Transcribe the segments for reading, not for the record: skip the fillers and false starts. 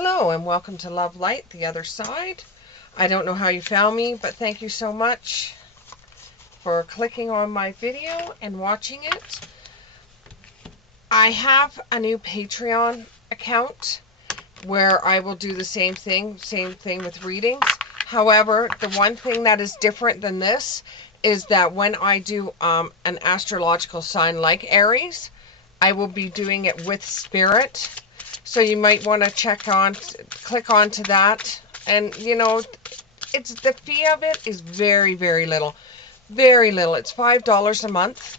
Hello and welcome to Love Light, the other side. I don't know how you found me, but thank you so much for clicking on my video and watching it. I have a new Patreon account where I will do the same thing with readings. However, the one thing that is different than this is that when I do an astrological sign like Aries, I will be doing it with spirit. So you might want to click onto that. And you know, it's the fee of it is very, very little. Very little. It's $5 a month.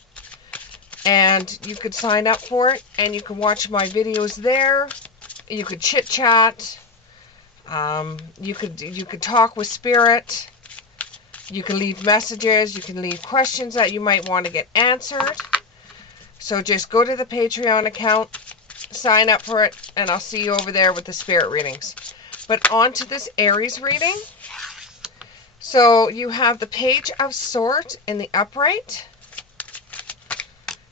And you could sign up for it and you can watch my videos there. You could chit chat. You could talk with spirit. You can leave messages. You can leave questions that you might want to get answered. So just go to the Patreon account, sign up for it, and I'll see you over there with the spirit readings. But on to this Aries reading. So you have the Page of Swords in the upright.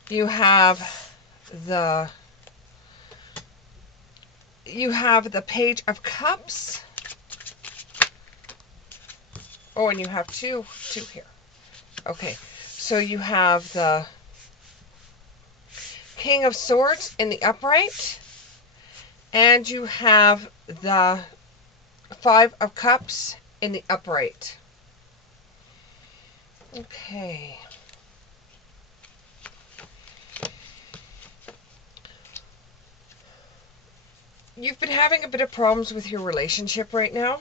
You have the Page of Cups. Oh, and you have two here. Okay, so you have the King of Swords in the upright, and you have the Five of Cups in the upright. Okay. You've been having a bit of problems with your relationship right now,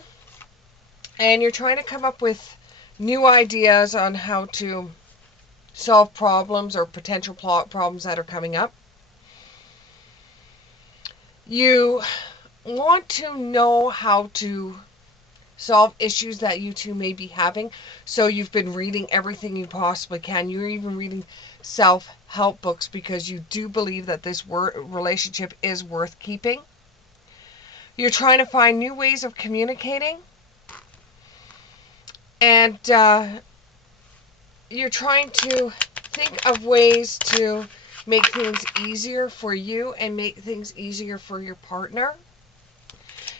and you're trying to come up with new ideas on how to solve problems or potential problems that are coming up. You want to know how to solve issues that you two may be having, so you've been reading everything you possibly can. You're even reading self-help books because you do believe that this relationship is worth keeping. You're trying to find new ways of communicating, and you're trying to think of ways to make things easier for you and make things easier for your partner.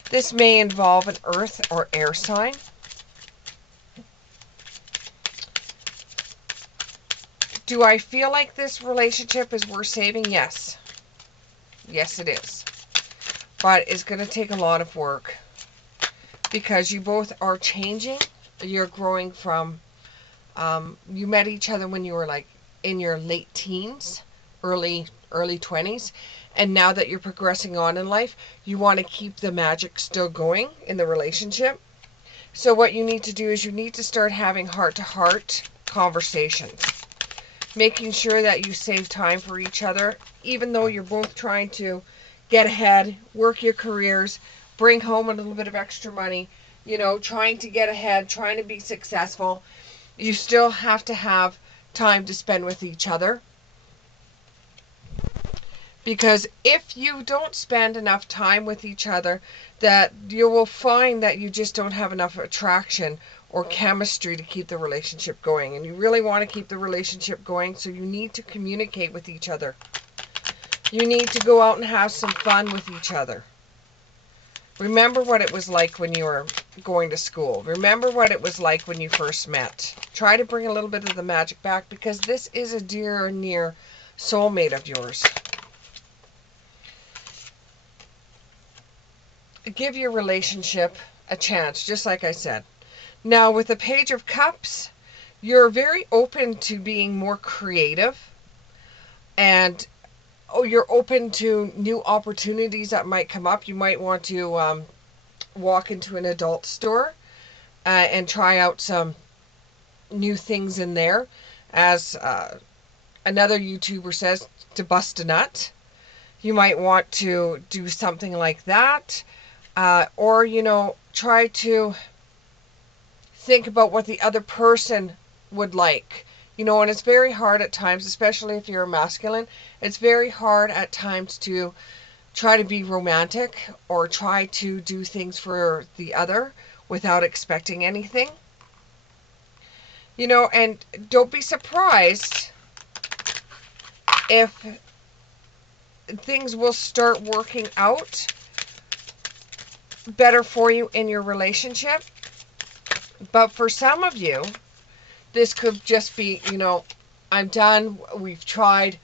This may involve an earth or air sign. Do I feel like this relationship is worth saving? Yes. Yes, it is. But it's going to take a lot of work because you both are changing. You're growing from, you met each other when you were like in your late teens, early 20s. And now that you're progressing on in life, you want to keep the magic still going in the relationship. So what you need to do is you need to start having heart-to-heart conversations. Making sure that you save time for each other, even though you're both trying to get ahead, work your careers, bring home a little bit of extra money, you know, trying to get ahead, trying to be successful. You still have to have time to spend with each other. Because if you don't spend enough time with each other, that you will find that you just don't have enough attraction or chemistry to keep the relationship going. And you really want to keep the relationship going, so you need to communicate with each other. You need to go out and have some fun with each other. Remember what it was like when you were going to school. Remember what it was like when you first met. Try to bring a little bit of the magic back, because this is a dear and near soulmate of yours. Give your relationship a chance, just like I said. Now, with the Page of Cups, you're very open to being more creative, and you're open to new opportunities that might come up. You might want to walk into an adult store and try out some new things in there. As another YouTuber says, to bust a nut. You might want to do something like that. Or, you know, try to think about what the other person would like. You know, and it's very hard at times, especially if you're a masculine, it's very hard at times to try to be romantic or try to do things for the other without expecting anything. You know, and don't be surprised if things will start working out better for you in your relationship. But for some of you, this could just be, I'm done. We've tried.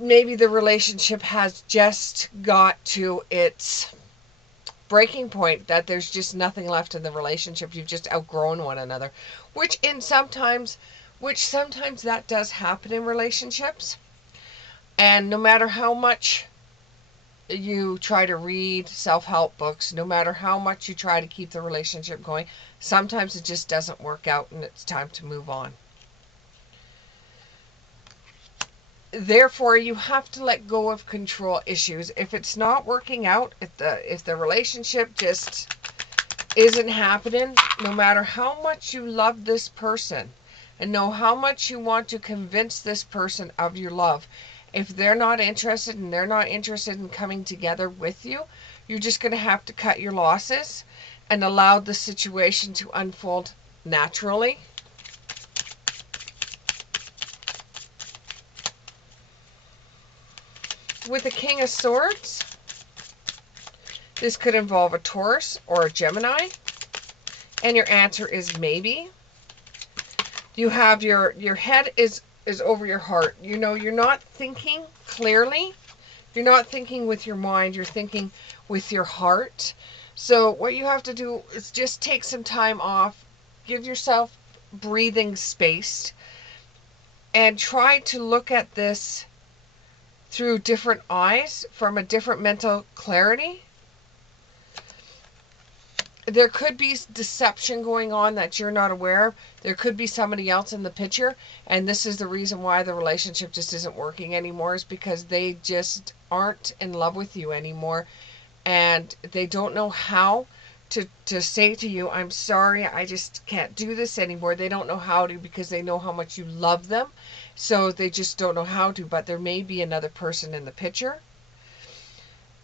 Maybe the relationship has just got to its breaking point, that there's just nothing left in the relationship. You've just outgrown one another, which sometimes that does happen in relationships. And no matter how much you try to read self-help books, no matter how much you try to keep the relationship going, sometimes it just doesn't work out and it's time to move on. Therefore, you have to let go of control issues. If it's not working out, if the relationship just isn't happening, no matter how much you love this person and know how much you want to convince this person of your love, if they're not interested and they're not interested in coming together with you, you're just going to have to cut your losses and allow the situation to unfold naturally. With the King of Swords, this could involve a Taurus or a Gemini. And your answer is maybe. You have your head is over your heart. You're not thinking clearly. You're not thinking with your mind. You're thinking with your heart. So what you have to do is just take some time off. Give yourself breathing space. And try to look at this through different eyes, from a different mental clarity. There could be deception going on that you're not aware of. There could be somebody else in the picture, and this is the reason why the relationship just isn't working anymore, is because they just aren't in love with you anymore, and they don't know how to say to you, I'm sorry, I just can't do this anymore. They don't know how to, because they know how much you love them, so they just don't know how to. But there may be another person in the picture.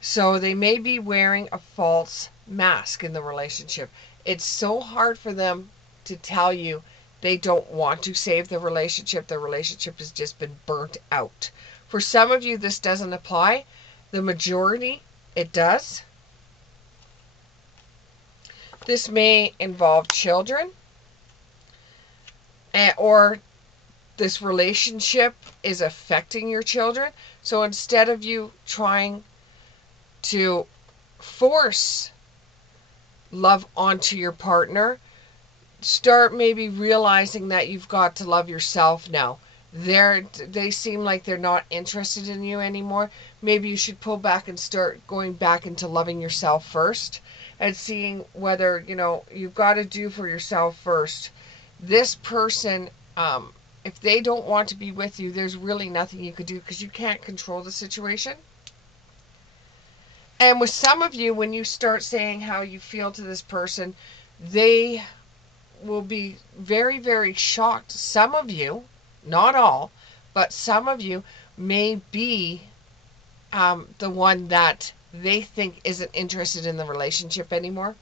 So they may be wearing a false mask in the relationship. It's so hard for them to tell you they don't want to save the relationship. The relationship has just been burnt out. For some of you, this doesn't apply. The majority, it does. This may involve children, or this relationship is affecting your children. So instead of you trying to force love onto your partner, start maybe realizing that you've got to love yourself now. They seem like they're not interested in you anymore. Maybe you should pull back and start going back into loving yourself first, and seeing whether, you've got to do for yourself first. This person, if they don't want to be with you, there's really nothing you could do, because you can't control the situation. And with some of you, when you start saying how you feel to this person, they will be very, very shocked. Some of you, not all, but some of you may be the one that they think isn't interested in the relationship anymore,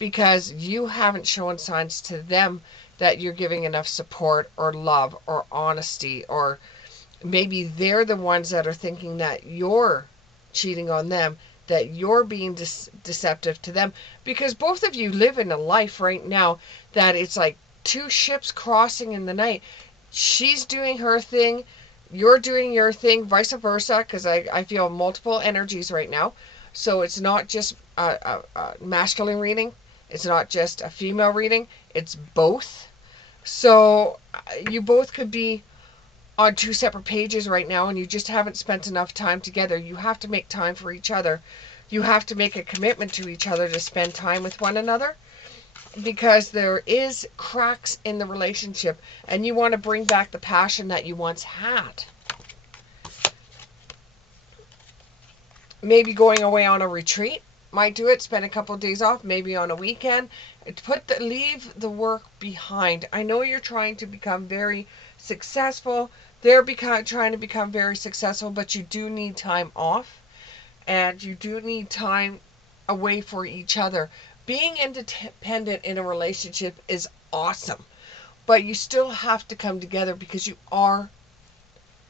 because you haven't shown signs to them that you're giving enough support or love or honesty, or maybe they're the ones that are thinking that you're cheating on them, that you're being deceptive to them, because both of you live in a life right now that it's like two ships crossing in the night. She's doing her thing, you're doing your thing, vice versa, because I feel multiple energies right now. So it's not just a masculine reading, it's not just a female reading, it's both. So you both could be on two separate pages right now, and you just haven't spent enough time together. You have to make time for each other. You have to make a commitment to each other to spend time with one another, because there is cracks in the relationship, and you want to bring back the passion that you once had. Maybe going away on a retreat might do it. Spend a couple of days off, maybe on a weekend. Leave the work behind. I know you're trying to become very successful. They're trying to become very successful, but you do need time off, and you do need time away for each other. Being independent in a relationship is awesome, but you still have to come together, because you are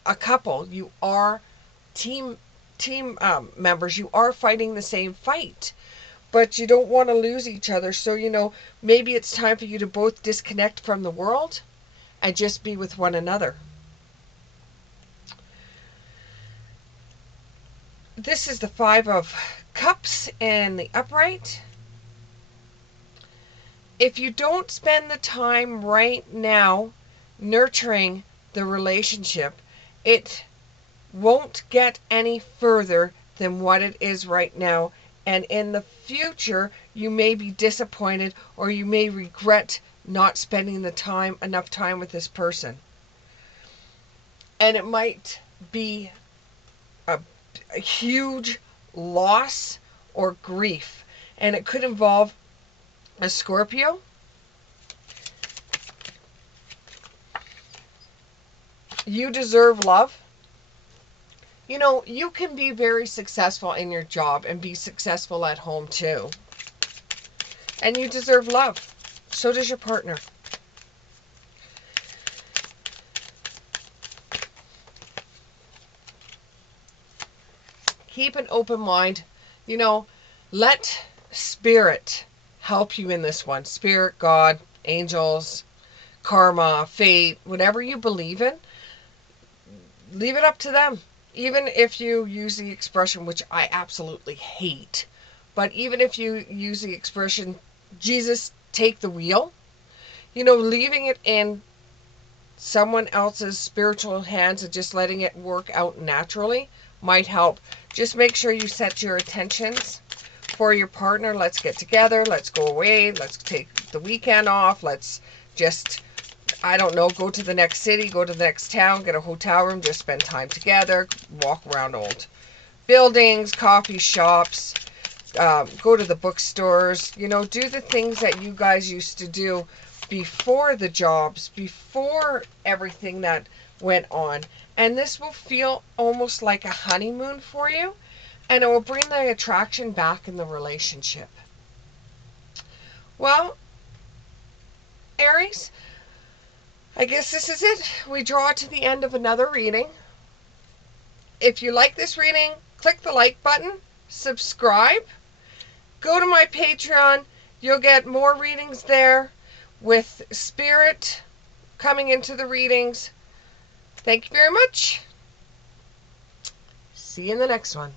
a couple. You are team members. You are fighting the same fight. but you don't want to lose each other. So, maybe it's time for you to both disconnect from the world and just be with one another. This is the Five of Cups in the upright. If you don't spend the time right now nurturing the relationship, it won't get any further than what it is right now. And in the future, you may be disappointed, or you may regret not spending enough time with this person. And it might be a huge loss or grief. And it could involve a Scorpio. You deserve love. You can be very successful in your job and be successful at home too. And you deserve love. So does your partner. Keep an open mind. Let spirit help you in this one. Spirit, God, angels, karma, fate, whatever you believe in, leave it up to them. Even if you use the expression, which I absolutely hate, but even if you use the expression, Jesus, take the wheel, leaving it in someone else's spiritual hands and just letting it work out naturally might help. Just make sure you set your intentions for your partner. Let's get together. Let's go away. Let's take the weekend off. Let's just, I don't know, go to the next city, go to the next town, get a hotel room, just spend time together, walk around old buildings, coffee shops, go to the bookstores, do the things that you guys used to do before the jobs, before everything that went on. And this will feel almost like a honeymoon for you, and it will bring the attraction back in the relationship. Well, Aries, I guess this is it. We draw to the end of another reading. If you like this reading, click the like button, subscribe, go to my Patreon. You'll get more readings there with spirit coming into the readings. Thank you very much. See you in the next one.